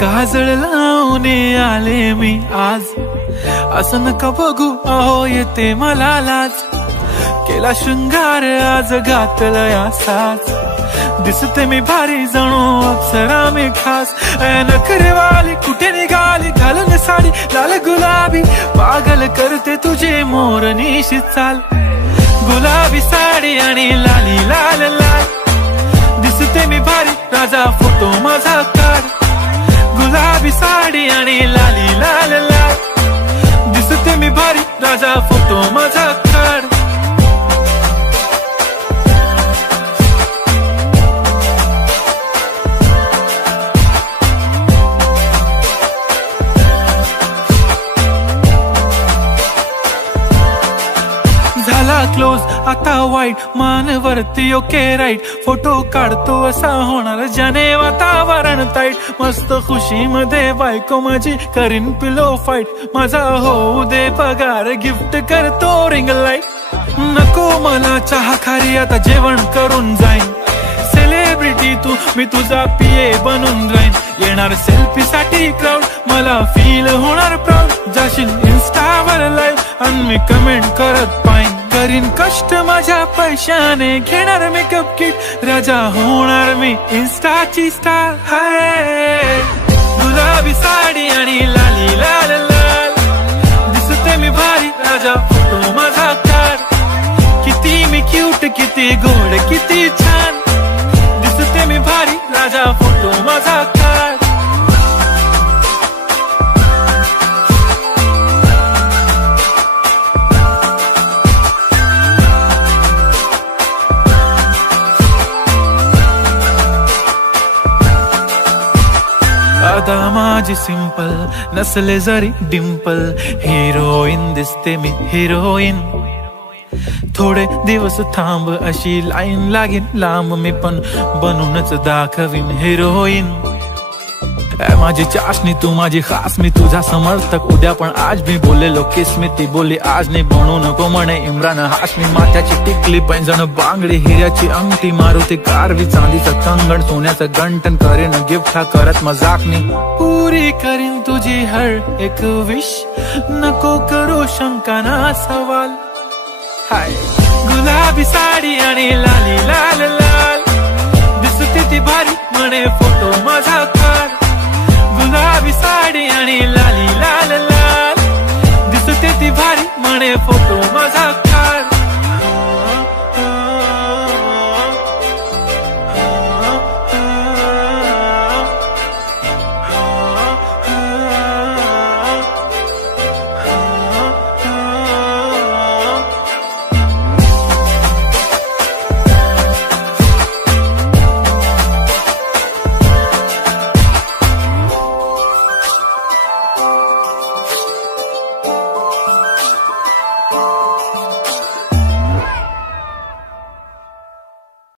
काजळ लावून आले मी आज, असं नका बघू अहो येते मला लाज. केला शृंगार आज घातलया साज, दिसते मी भारी जणू अप्सरा मी खास. नखरेवाली कुठे निघाली घालून साडी लाल गुलाबी, पागल करते तुझे मोरनीशी चाल. गुलाबी साडी आणि लाली लाल लाल, दिसते मी भारी राजा फोटो माझा काढ. गुलाबी साडी आणि लाली लाल लाल, दिसते मी भारी राजा फोटो माझा काढ. झाला क्लोज आता वाईट, मानवरती ओके राईट. फोटो काढतो असा होणार ज्याने वातावरण ताईट. मस्त खुशी मध्ये बायको माझी करीन पिलो फाईट. माझा होऊ दे पगार गिफ्ट करतो रिंग लाईट. नको मला चहा खारी आता जेवण करून जाईन. सेलिब्रिटी तू मी तुझा पिये बनून राहीन. येणार सेल्फी साठी क्राऊड मला फील होणार प्राऊड. जाशील इन्स्टावर लाईव्ह आणि मी कमेंट करत पाईन. करीन कष्ट माझ्या पैशाने घेणार मेकअप किट. राजा होणार मी इन्स्टाची स्टार. हाय गुलाबी साडी आणि लाली लाल लाल, दिसते मी भारी राजा फोटो माझा काढ. किती मी क्यूट किती गोड किती छान, दिसते मी भारी राजा फोटो माझा काढ. आता माझी सिंपल नसले जरी डिंपल, हिरोईन दिसते मी हिरोईन. थोडे दिवस थांब अशी लाईन लागेल लांब, मी पण बनूनच दाखवीन हिरोईन. माझी चाशनी तू माझी खास, मी तुझा समर्थक उद्या पण आज. मी बोललेलो किस मी ती बोलली आज नाही. बनू नको म्हणे इम्रान हाशमी. माथ्याची टिकली पैंजण बांगडी, हिऱ्याची अंगठी, मारुती कारवी, चांदीचं कंगण, सोन्याचं गंटन. करीन गिफ्ट हा करत मजाकनी. पुरी करीन तुझी हर एक विश, नको करू शंका ना सवाल. हाय गुलाबी साडी आणि लाली लाल लाल, दिसते ती भारी म्हणे फोटो माझा काढ.